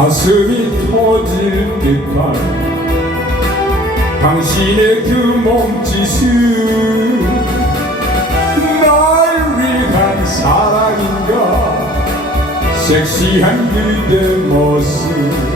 가슴이 터질 듯한 당신의 그 몸짓은 날 위한 사랑인가? 섹시한 그대 모습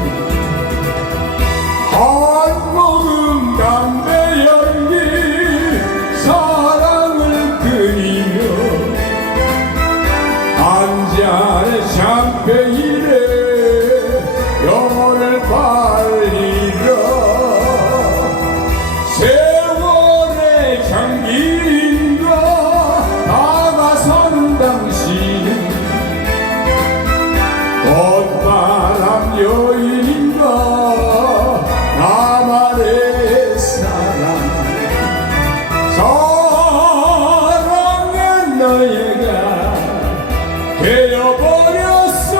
되어버렸어.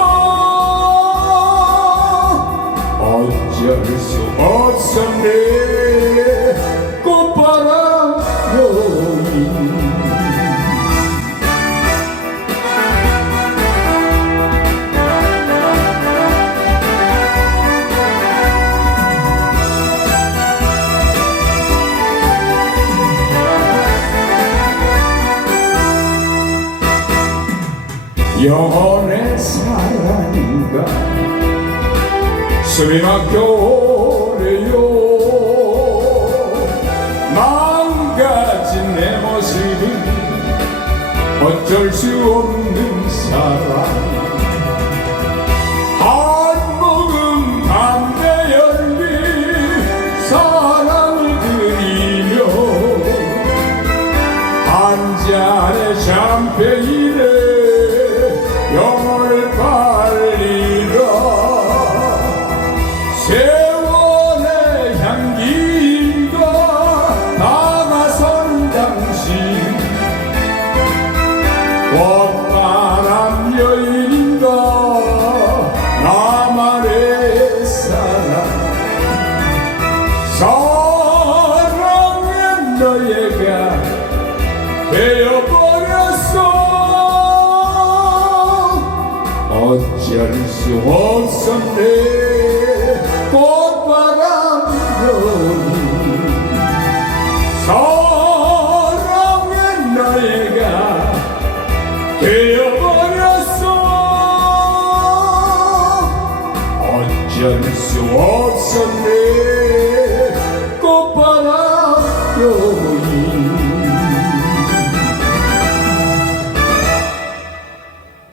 어쩔 수 없었네. 꽃바람 여인 영혼의 사랑인가? 숨이 막혀 오래요. 망가진 내 모습은 어쩔 수 없는 사랑 수 없었네 꽃바람 여인 사랑의 너에게 되어버렸어 어쩔 수 없었네